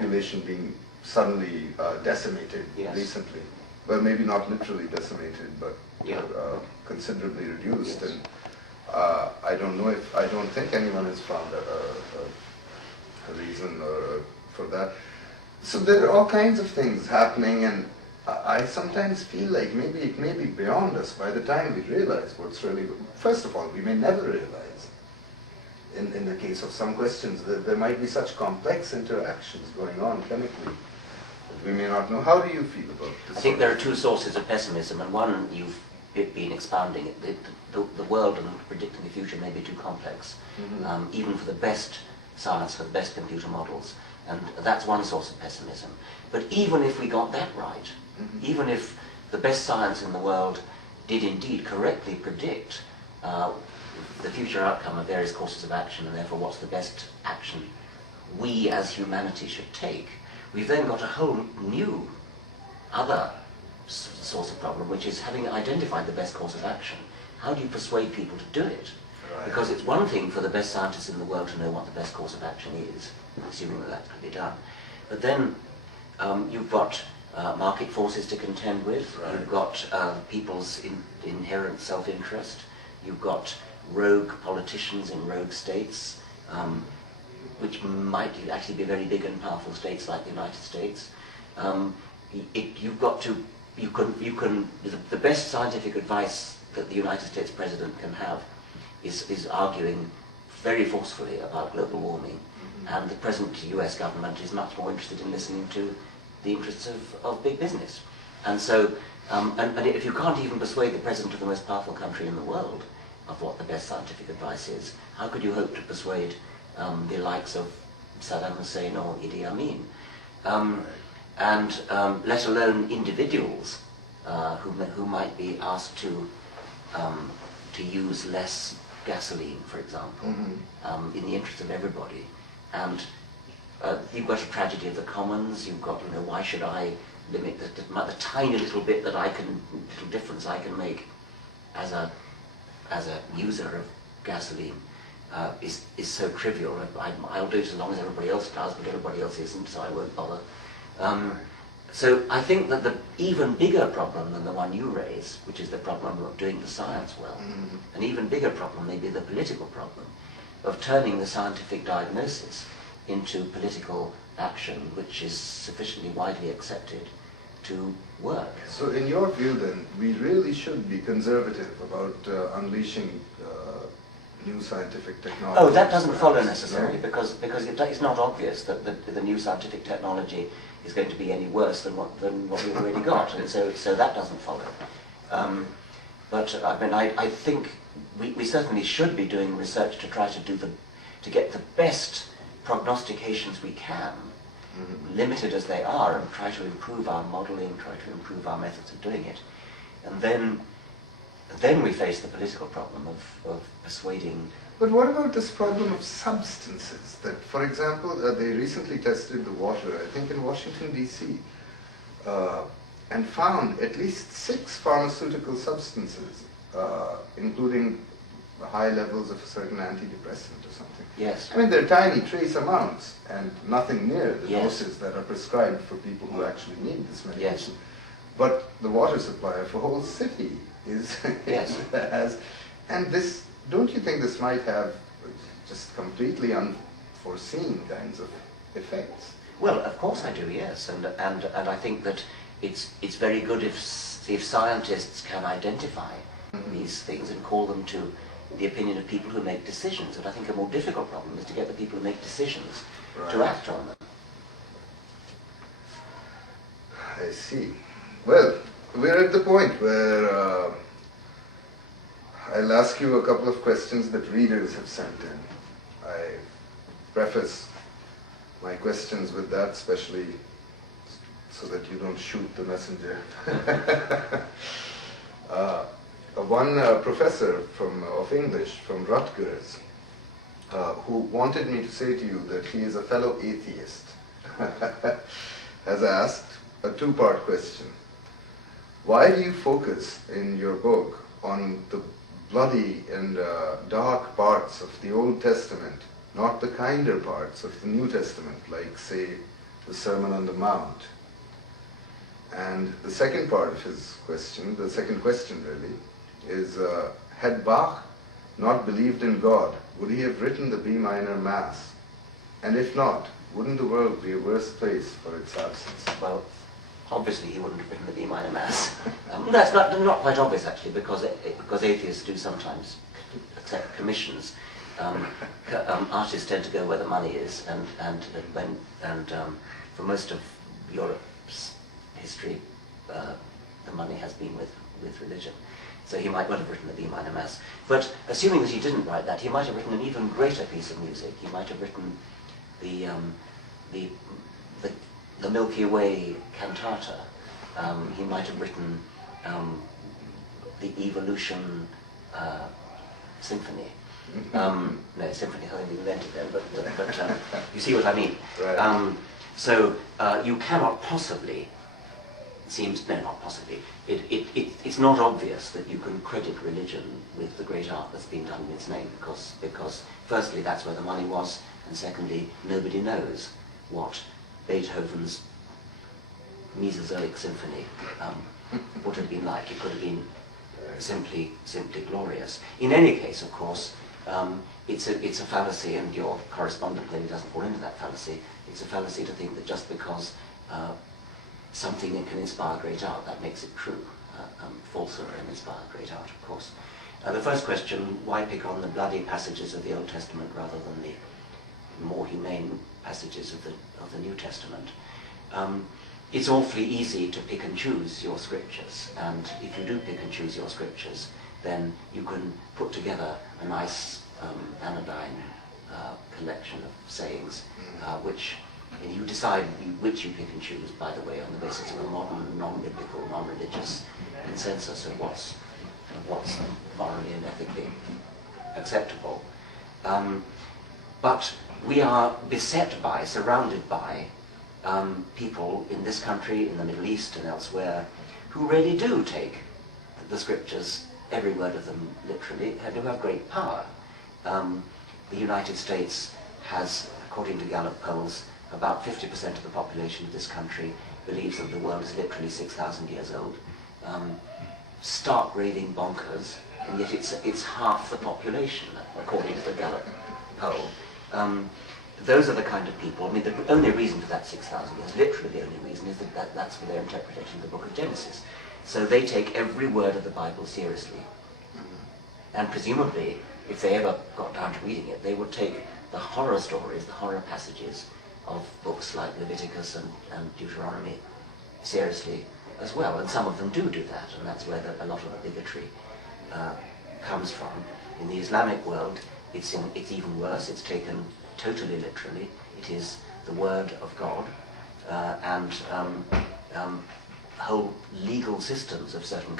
population being suddenly decimated recently. Well, maybe not literally decimated, but considerably reduced. And I don't think anyone has found a reason for that. So there are all kinds of things happening, and I sometimes feel like maybe it may be beyond us by the time we realize what's really. First of all, we may never realize. In the case of some questions, there might be such complex interactions going on chemically that we may not know. How do you feel about this? I think there are two sources of pessimism, and one you've been expounding. The world and predicting the future may be too complex, even for the best science, for the best computer models. And that's one source of pessimism. But even if we got that right, even if the best science in the world did indeed correctly predict the future outcome of various courses of action, and therefore what's the best action we as humanity should take, we've then got a whole new other source of problem, which is having identified the best course of action, how do you persuade people to do it? Because it's one thing for the best scientists in the world to know what the best course of action is, assuming that that can be done. But then you've got market forces to contend with, you've got people's inherent self-interest, you've got rogue politicians in rogue states, which might actually be very big and powerful states like the United States. You've got to, the best scientific advice that the United States president can have is arguing very forcefully about global warming, and the present US government is much more interested in listening to the interests of big business. And so, and if you can't even persuade the president of the most powerful country in the world of what the best scientific advice is, how could you hope to persuade the likes of Saddam Hussein or Idi Amin? And let alone individuals who might be asked to use less gasoline, for example, in the interest of everybody. And you've got a tragedy of the commons. You've got, why should I limit the tiny little bit that little difference I can make as a user of gasoline is so trivial. I'll do it as long as everybody else does, but everybody else isn't, so I won't bother. So I think that the even bigger problem than the one you raise, which is the problem of doing the science well, an even bigger problem may be the political problem of turning the scientific diagnosis into political action, which is sufficiently widely accepted to work. So in your view then, we really should be conservative about unleashing new scientific technology? Oh, that doesn't follow necessarily, because it's not obvious that the new scientific technology is going to be any worse than what we've already got, and so that doesn't follow. But I mean, I think we certainly should be doing research to try to get the best prognostications we can, limited as they are, and try to improve our modeling, try to improve our methods of doing it, and then we face the political problem of persuading. But what about this problem of substances? That, for example, they recently tested the water, I think in Washington, D.C., and found at least 6 pharmaceutical substances, including high levels of a certain antidepressant or something. Yes. I mean, they're tiny, trace amounts, and nothing near the doses that are prescribed for people who actually need this medication. Yes. But the water supply of a whole city is and this, don't you think this might have just completely unforeseen kinds of effects? Well, of course I do, yes, and I think that it's very good if scientists can identify these things and call them to the opinion of people who make decisions. And I think a more difficult problem is to get the people who make decisions to act on them. I see. Well, we're at the point where I'll ask you a couple of questions that readers have sent in. I preface my questions with that, especially so that you don't shoot the messenger. One professor of English from Rutgers who wanted me to say to you that he is a fellow atheist has asked a 2-part question. Why do you focus in your book on the bloody and dark parts of the Old Testament, not the kinder parts of the New Testament, like, say, the Sermon on the Mount. And the second part of his question, the second question really, is had Bach not believed in God, would he have written the B minor Mass? And if not, wouldn't the world be a worse place for its absence? Well, obviously he wouldn't have written the B minor Mass. That's not quite obvious actually, because atheists do sometimes accept commissions. Artists tend to go where the money is, and for most of Europe's history, the money has been with religion. So he might well have written the B minor Mass. But assuming that he didn't write that, he might have written an even greater piece of music. He might have written the Milky Way cantata. He might have written the Evolution symphony. No, symphony hadn't been invented then, but you see what I mean. Right. So you cannot possibly, it's not obvious that you can credit religion with the great art that's been done in its name, because firstly that's where the money was, and secondly nobody knows what Beethoven's Mesozoic Symphony would have been like. It could have been simply glorious. In any case, of course, it's a fallacy, and your correspondent clearly doesn't fall into that fallacy. It's a fallacy to think that just because something can inspire great art, that makes it true. Falsehood can inspire great art, of course. The first question, why pick on the bloody passages of the Old Testament rather than the more humane passages of the New Testament? It's awfully easy to pick and choose your scriptures, and if you do pick and choose your scriptures, then you can put together a nice anodyne collection of sayings, which you decide which you pick and choose, by the way, on the basis of a modern, non-biblical, non-religious consensus of what's morally and ethically acceptable. But we are beset by, surrounded by, people in this country, in the Middle East and elsewhere, who really do take the scriptures, every word of them literally, and who have great power. The United States has, according to Gallup polls, about 50% of the population of this country believes that the world is literally 6,000 years old. Stark raving bonkers, and yet it's half the population, according to the Gallup poll. Those are the kind of people, I mean, the only reason for that 6,000 years, literally the only reason, is that that's for their interpretation of the book of Genesis. So they take every word of the Bible seriously. And presumably, if they ever got down to reading it, they would take the horror stories, the horror passages of books like Leviticus and Deuteronomy seriously as well. And some of them do that, and that's where a lot of the bigotry comes from. In the Islamic world, it's even worse. It's taken totally literally. It is the word of God, and whole legal systems of certain